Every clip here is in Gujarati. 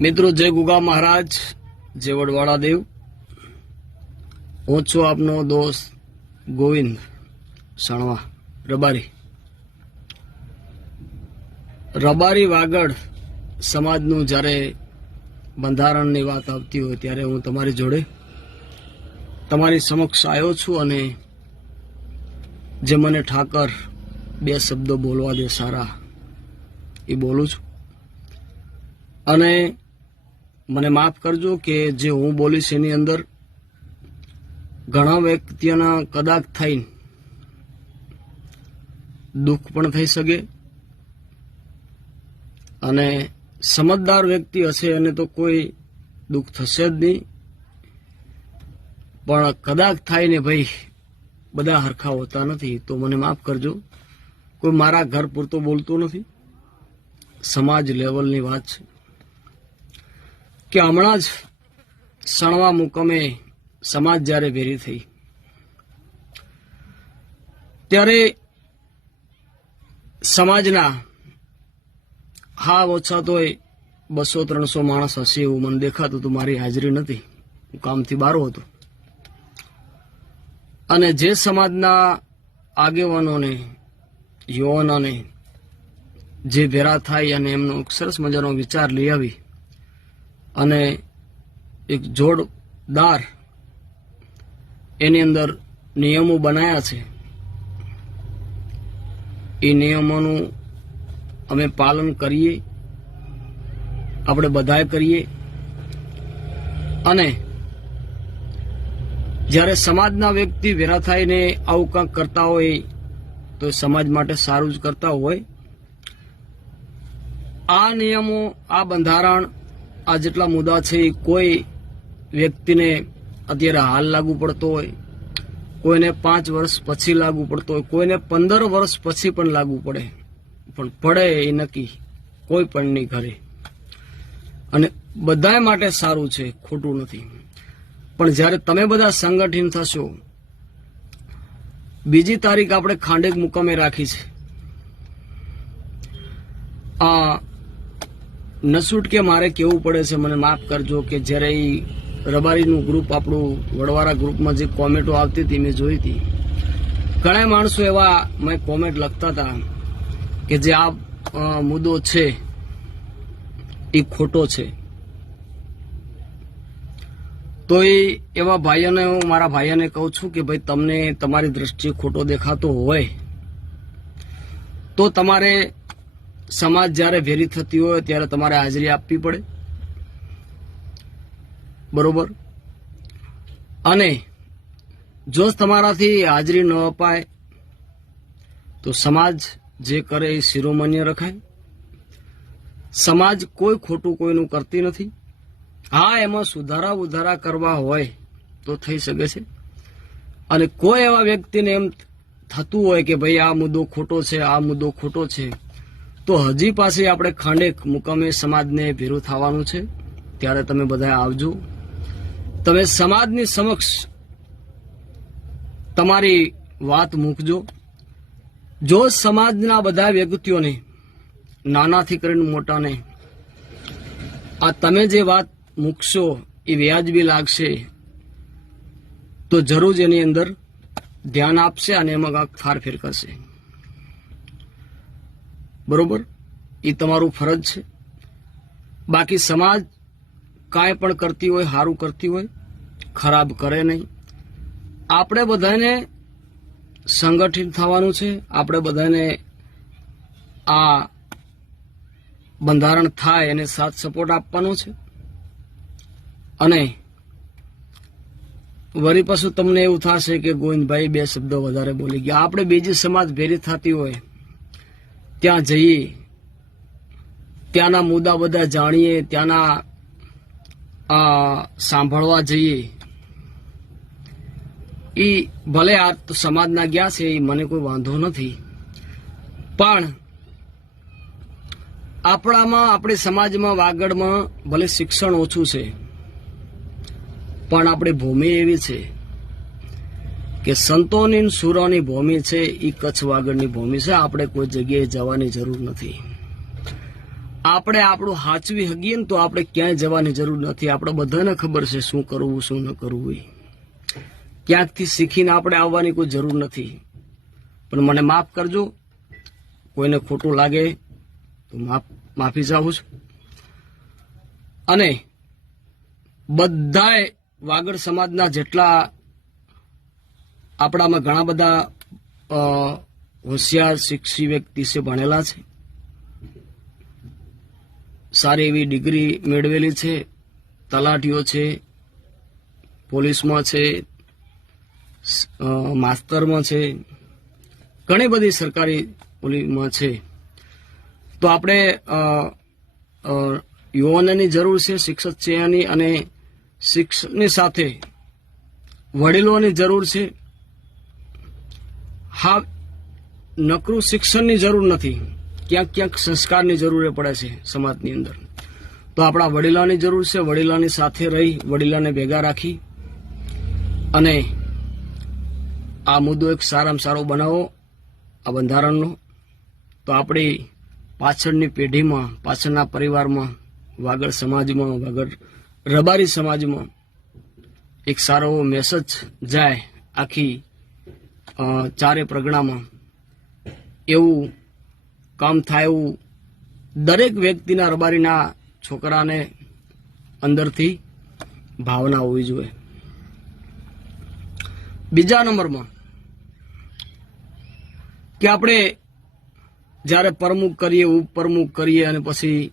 મિત્રો, જય ગુગા મહારાજ, જય વડવાળા દેવ। હું છું આપનો દોસ્ત ગોવિંદ સણવા રબારી વાગડ સમાજનું જ્યારે બંધારણની વાત આવતી હોય ત્યારે હું તમારી જોડે તમારી સમક્ષ આવ્યો છું અને જે મને ઠાકર બે શબ્દો બોલવા દે સારા એ બોલું છું। અને મને માફ કરજો કે જે હું બોલીશ એની અંદર ઘણા વ્યક્તિઓના કદાચ થઈને દુઃખ પણ થઈ શકે અને સમજદાર વ્યક્તિ હશે અને તો કોઈ દુઃખ થશે જ નહીં, પણ કદાચ થાય ને ભાઈ બધા હરખા હોતા નથી તો મને માફ કરજો। કોઈ મારા ઘર પૂરતો બોલતું નથી, સમાજ લેવલની વાત છે કે હમણાં જ સણવા મુકામે સમાજ જ્યારે ભેરી થઈ ત્યારે સમાજના હા ઓછા તોય 200-300 માણસ હશે એવું મને દેખાતું હતું। મારી હાજરી નથી, હું કામથી બહાર હતો અને જે સમાજના આગેવાનોને યુવાનોને જે ભેરા થાય અને એમનો સરસ મજાનો વિચાર લઈ આવી અને એક જોરદાર એની અંદર નિયમો બનાવ્યા છે। એ નિયમોનું અમે પાલન કરીએ, આપણે બધાએ કરીએ અને જ્યારે સમાજના વ્યક્તિ ભેરા થઈને આવું કંઈક કરતા હોય તો સમાજ માટે સારું જ કરતા હોય। આ નિયમો, આ બંધારણ, આ જેટલા મુદ્દા છે એ કોઈ વ્યક્તિને અત્યારે હાલ લાગુ પડતો હોય, કોઈને 5 વર્ષ પછી લાગુ પડતો હોય, કોઈને 15 વર્ષ પછી પણ લાગુ પડે, પણ પડે એ નક્કી કોઈ પણ નહીં ઘરે અને બધાય માટે સારું છે, ખોટું નથી। પણ જ્યારે તમે બધા સંગઠિત થશો, 2 તારીખ આપણે ખાંડેક મુકામે રાખી છે। આ નસૂટ કે મારે કેવું પડે છે, મને માફ કરજો કે જ્યારે એ રબારીનું ગ્રુપ આપણું વડવાળા ગ્રુપમાં જે કોમેન્ટો આવતી હતી મેં જોઈ હતી, ઘણા માણસો એવા મેં કોમેન્ટ લખતા હતા કે જે આ મુદ્દો છે એ ખોટો છે। તો એવા ભાઈઓને હું મારા ભાઈઓને કહું છું કે ભાઈ તમને તમારી દ્રષ્ટિએ ખોટો દેખાતો હોય તો તમારે સમાજ જ્યારે ભેરી થતી હોય ત્યારે તમારે હાજરી આપવી પડે, બરોબર? અને જો તમારાથી હાજરી ન અપાય તો સમાજ જે કરે એ શિરોમણ્ય રખાય। સમાજ કોઈ ખોટું કોઈનું કરતી નથી। હા, એમાં સુધારા કરવા હોય તો થઈ શકે છે અને કોઈ એવા વ્યક્તિને એમ થતું હોય કે ભાઈ આ મુદ્દો ખોટો છે, આ મુદ્દો ખોટો છે, તો હજી પાસે આપણે ખાંડેક મુકામે સમાજને ભેરું થવાનું છે। ત્યારે તમે બધા આવજો, તમે સમાજની સમક્ષ તમારી વાત મૂકજો। જો સમાજના બધા વ્યક્તિઓને નાનાથી કરીને મોટાને આ તમે જે વાત મૂકશો એ વ્યાજબી લાગશે તો જરૂર એની અંદર ધ્યાન આપશે અને એમાં કાંઈક ફારફેર કરશે, બરોબર? એ તમારું ફરજ છે। બાકી સમાજ કાંઈ પણ કરતી હોય, સારું કરતી હોય, ખરાબ કરે નહીં। આપણે બધાને સંગઠિત થવાનું છે, આપણે બધાને આ બંધારણ થાય એને સાથ સપોર્ટ આપવાનો છે। અને વળી પાછું તમને એવું થશે કે ગોવિંદભાઈ 2 શબ્દો વધારે બોલી ગયા। આપણે બીજી સમાજ ભેરી થતી હોય ત્યાં જઈએ, ત્યાંના મુદ્દા બધા જાણીએ, ત્યાંના સાંભળવા જઈએ। એ ભલે આ તો સમાજના ગયા છે એ મને કોઈ વાંધો નથી, પણ આપણી સમાજમાં વાગડમાં ભલે શિક્ષણ ઓછું છે પણ આપણી ભૂમિ એવી છે કે સંતોની સુરોની ભૂમિ છે, એ કચ્છ વાગડની ભૂમિ છે। આપણે કોઈ જગ્યાએ જવાની જરૂર નથી। આપણે આપણું હાચવી હગીએ ને તો આપણે ક્યાંય જવાની જરૂર નથી. આપણે બધાને ખબર છે શું કરવું શું ન કરવું. ક્યાંકથી શીખીને આપણે આવવાની કોઈ જરૂર નથી. પણ મને માફ કરજો, કોઈને ખોટું લાગે તો માફી ચાહું છું. અને બધાએ વાગડ સમાજના જેટલા આપણામાં ઘણા બધા હોશિયાર શિક્ષી વ્યક્તિ છે, ભણેલા છે, સારી એવી ડિગ્રી મેળવેલી છે, તલાટીઓ છે, પોલીસમાં છે, માસ્તરમાં છે, ઘણી બધી સરકારી ઓલીમાં છે. તો આપણે યુવાનોની જરૂર છે, શિક્ષક છે એની, અને શિક્ષણની સાથે વડીલોની જરૂર છે. હા, નકરું શિક્ષણની જરૂર નથી, ક્યાંક ક્યાંક સંસ્કારની જરૂર પડે છે સમાજની અંદર. તો આપણા વડીલોની જરૂર છે. વડીલોની સાથે રહી, વડીલોને ભેગા રાખી અને આ મુદ્દો એક સારામાં સારો બનાવો, આ બંધારણનો. તો આપણી પાછળની પેઢીમાં, પાછળના પરિવારમાં, વાગડ સમાજમાં, વાગડ રબારી સમાજમાં એક સારો મેસેજ જાય આખી ચારે પ્રગણામાં. એવું કામ થાય એવું દરેક વ્યક્તિના, રબારીના છોકરાને અંદરથી ભાવના હોવી જોઈએ. બીજા નંબરમાં કે આપણે જ્યારે પ્રમુખ કરીએ, ઉપપ્રમુખ કરીએ અને પછી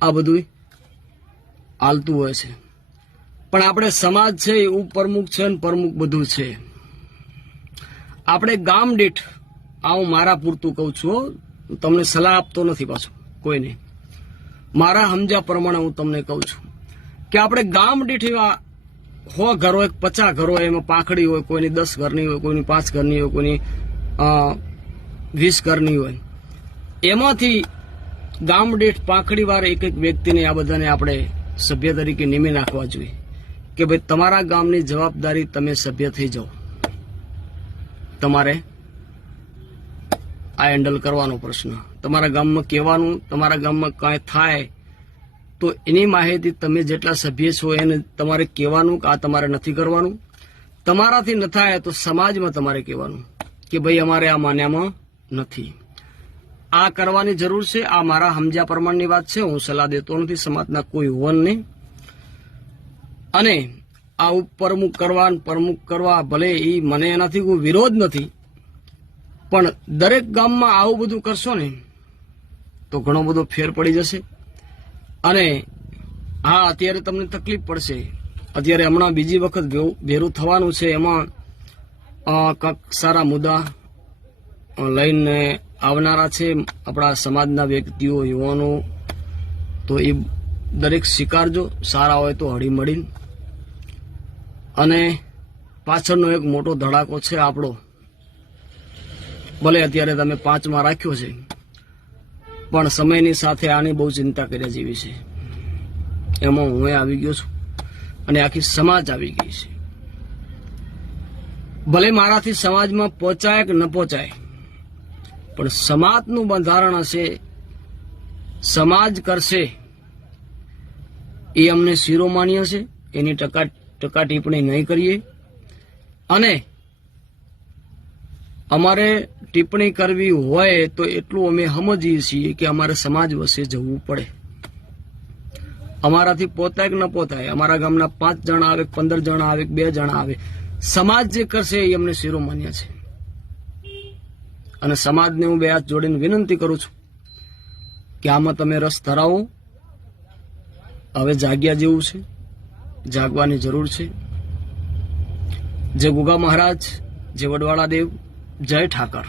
આ બધું હાલતું હોય છે. પણ આપણે સમાજ છે એ ઉપપ્રમુખ છે ને પ્રમુખ બધું છે. આપણે ગામ દીઠ, આ હું મારા પૂરતું કહું છું, તમને સલાહ આપતો નથી પાછો કોઈને, મારા સમજ્યા પ્રમાણે હું તમને કહું છું કે આપણે ગામ દીઠ એવા 100 ઘરો, 50 ઘરો, એમાં પાંખડી હોય, કોઈની 10 ઘરની હોય, કોઈની 5 ઘરની હોય, કોઈની 20 ઘરની હોય. એમાંથી ગામ દીઠ પાંખડી વાર એક વ્યક્તિને, આ બધાને આપણે સભ્ય તરીકે નિમી નાખવા જોઈએ કે ભાઈ તમારા ગામની જવાબદારી, તમે સભ્ય થઈ જાઓ, તમારે આ હેન્ડલ કરવાનો પ્રશ્ન. તમારા ગામમાં કહેવાનું, તમારા ગામમાં કાંઈ થાય તો એની માહિતી તમે જેટલા સભ્ય છો એને તમારે કહેવાનું કે આ તમારે નથી કરવાનું. તમારાથી ન થાય તો સમાજમાં તમારે કહેવાનું કે ભાઈ અમારે આ માન્યામાં નથી, આ કરવાની જરૂર છે. આ મારા સમજ્યા પ્રમાણની વાત છે, હું સલાહ દેતો નથી સમાજના કોઈ હોવાને. અને આ ઉપપ્રમુખ કરવા, પ્રમુખ કરવા, ભલે એ મને એનાથી કોઈ વિરોધ નથી, પણ દરેક ગામમાં આવું બધું કરશો ને તો ઘણો બધો ફેર પડી જશે. અને હા, અત્યારે તમને તકલીફ પડશે. અત્યારે હમણાં બીજી વખત ભેરું થવાનું છે, એમાં કંઈક સારા મુદ્દા લઈને આવનારા છે આપણા સમાજના વ્યક્તિઓ, યુવાનો. તો એ દરેક સ્વીકારજો, સારા હોય તો હળી મળીને. અને પાછળનો એક મોટો ધડાકો છે આપણો, ભલે અત્યારે તમે 5માં રાખ્યો છે, પણ સમયની સાથે આની બહુ ચિંતા કર્યા જેવી છે. એમાં હું આવી ગયો છું અને આખી સમાજ આવી ગઈ છે. ભલે મારાથી સમાજમાં પહોંચાય કે ન પહોંચાય, પણ સમાજનું બંધારણ હશે, સમાજ કરશે એ અમને શિરોમાન્ય છે. એની ટકા ટિપ્પણી નહીં કરીએ. અને અમારે ટિપ્પણી કરવી હોય તો એટલું અમે સમજીએ છીએ કે અમારે સમાજ વચ્ચે જવું પડે. અમારાથી પોતાય કે ન પોતાય, અમારા ગામના 5 જણા આવે, 15 જણા આવે, 2 જણા આવે, સમાજ જે કરશે એ અમને શિરોમાન્ય છે. અને સમાજને હું 2 હાથ જોડીને વિનંતી કરું છું કે આમાં તમે રસ ધરાવો. હવે જાગ્યા જેવું છે, જાગવાની જરૂર છે. જય ગુગા મહારાજ, જય વડવાળા દેવ, જય ઠાકર.